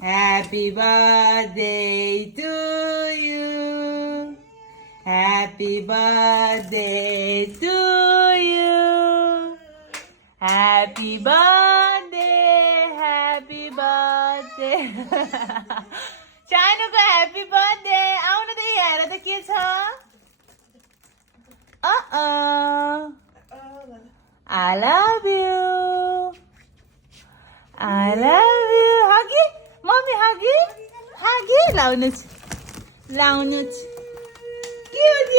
Happy birthday to you. Happy birthday to you. Happy birthday, happy birthday. सानोको happy birthday. आउनु त हेर त के छ? I love you. I love you. Huggy, mommy, huggy, huggy. Launch. Cute.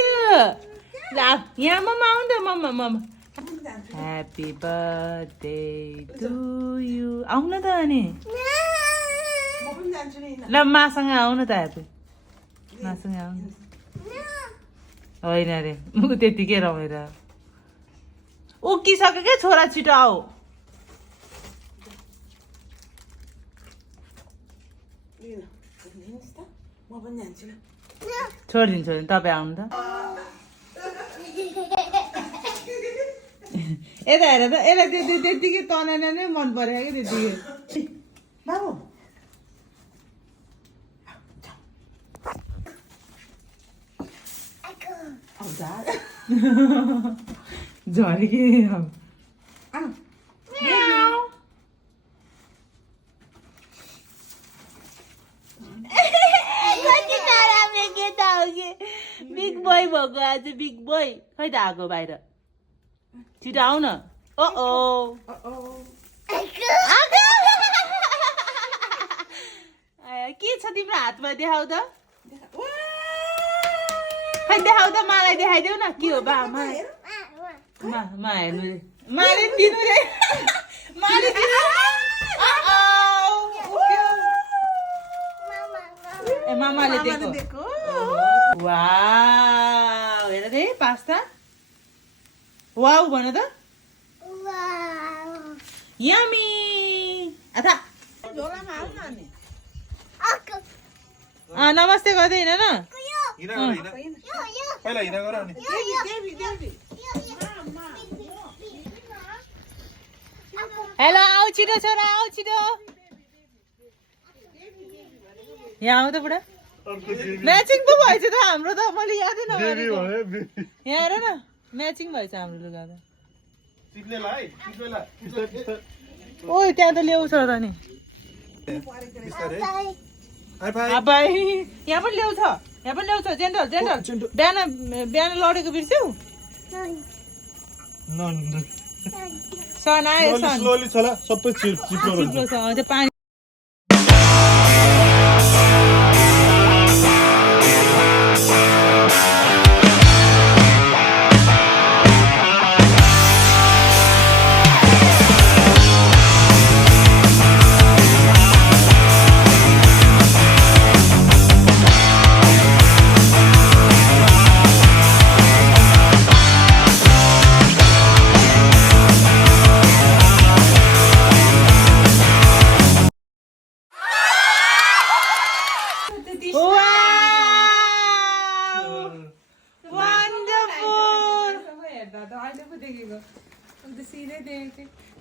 Laugh. Yeah, mama, mama. Happy birthday to you. आउन त अनि. ल मासँग आउन त हेपी. मासँग आउन. होइन रे, म त्यतिकै रमेर. उकिसक्यो के छोरा छिटो आऊ. छोडिदिन्छु तपाईँ आउनु त. यता हेर त यसलाई त्यतिकै तनाएर नै मन परेको क्या त्यतिकै. बाबु झरे कि बिग बोय भएको आज बिग बोय खै त आएको बाहिर छिटो आऊ न. के छ तिम्रो हातमा देखाउ त. खै देखाउ त मलाई देखाइदेऊ न के हो. बा हेर्नु रे माले दिनु रे माले दिनु. ए मामाले दिएको. वाउ हेर रे पास्ता. वाउ भन त. यमी अथा नमस्ते गर्दै हिँड न. हेलो आऊ छिटो छोरा आऊ छिटो. यहाँ आऊ त बुढा. म्याचिङ पो भएछ त हाम्रो त. मैले यादै नगरेको. यहाँ हेर न म्याचिङ भएछ हाम्रो लुगा त. ओ त्यहाँ त ल्याउँछ त नि. यहाँ पनि ल्याउँछ. जेनरल बिहान लडेको बिर्स्यौ. सन आयो सन पानी.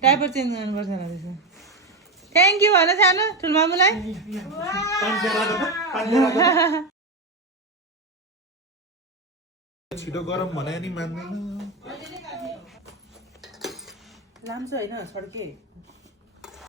डाइपर चेन्ज गर्नुपर्छ होला त्यसो. थ्याङ्क यू भन सानो ठुलमामुलाई. छिटो गरम भने नि मान्दैन. लाम्छु होइन छड्के.